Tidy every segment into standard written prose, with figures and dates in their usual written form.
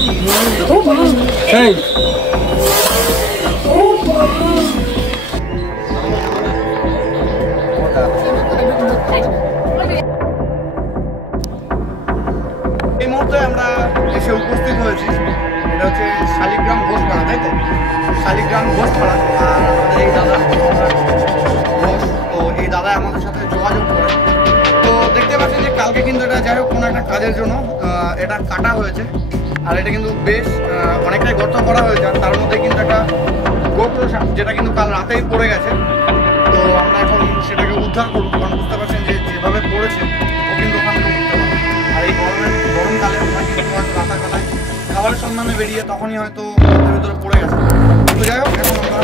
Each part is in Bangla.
এই মুহূর্তে আমরা এসে উপস্থিত হয়েছি। এটা হচ্ছে শালিগ্রাম ঘোষপাড়া, তাই তো? শালিগ্রাম ঘোষপাড়া। আর আমাদের এই দাদা ঘোষ, তো এই দাদা আমাদের সাথে যোগাযোগ করে। তো দেখতে পাচ্ছেন যে কালকে কিন্তু এটা যাই হোক কোনো একটা কাজের জন্য এটা কাটা হয়েছে। আর এটা কিন্তু বেশ অনেকটাই গর্ত করা হয়েছে। আর তার মধ্যে কিন্তু একটা গোপ্র সাপ, যেটা কিন্তু কাল রাতেই পড়ে গেছে। তো আমরা এখন সেটাকে উদ্ধার করবো, কারণ বুঝতে পারছেন যে যেভাবে পড়েছে ও কিন্তু ওখান থেকে উঠতে পারে। আর এই গরমকালে ওরা কিন্তু রাতাকালায় খাবারের সন্ধানে বেরিয়ে তখনই হয়তো রাতের ভিতরে পড়ে গেছে। তো যাই হোক এখন আমরা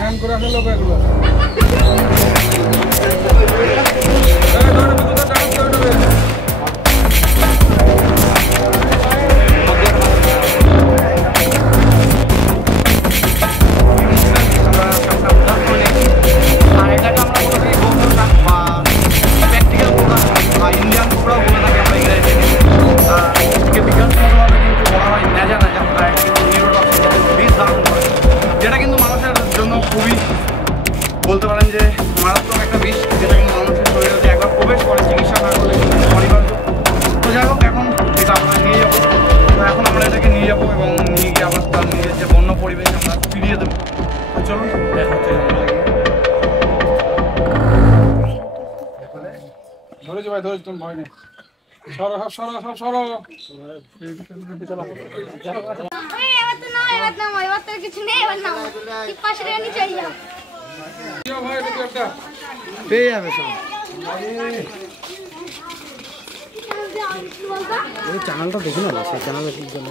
ধ্যান করে আসলে লোক বলতে পারেন যে মারাত্মক একটা বিষ, যেটা কিন্তু মানুষের শরীরে একবার প্রবেশ করে চিকিৎসা না করলে অনিবার্য। তো যাই হোক এখন এটা আমরা নিয়ে যাবো। তো এখন আমরা এটাকে নিয়ে যাবো এবং নিয়ে গিয়ে আবার তার নিজের যে বন্য পরিবেশ আমরা ফিরিয়ে দেবো। তো চলুন দেখা হচ্ছে। ধরেছি ভাই, ধরেছি, তুমি ভয় নেই। সরো সব সরো, সব সরো। কিছু নেই, পাশে চলে যাও। পেয়ে যাবে সব। চ্যানেলটা দেখে না, সেই চ্যানেলে ক্লিক করলে।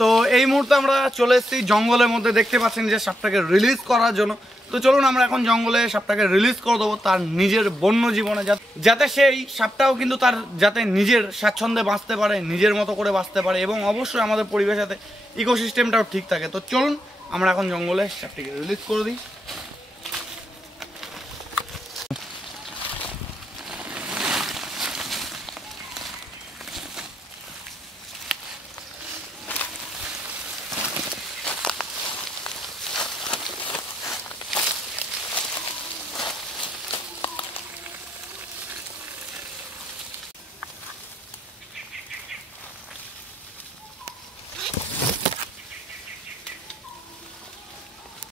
তো এই মুহূর্তে আমরা চলে এসেছি জঙ্গলের মধ্যে। দেখতে পাচ্ছেন যে সাপটাকে রিলিজ করার জন্য। তো চলুন আমরা এখন জঙ্গলে সাপটাকে রিলিজ করে দেবো তার নিজের বন্য জীবনে, যাতে সেই সাপটাও কিন্তু তার যাতে নিজের স্বাচ্ছন্দ্যে বাঁচতে পারে, নিজের মতো করে বাঁচতে পারে এবং অবশ্যই আমাদের পরিবেশ যাতে ইকোসিস্টেমটাও ঠিক থাকে। তো চলুন আমরা এখন জঙ্গলে সাপটাকে রিলিজ করে দিই।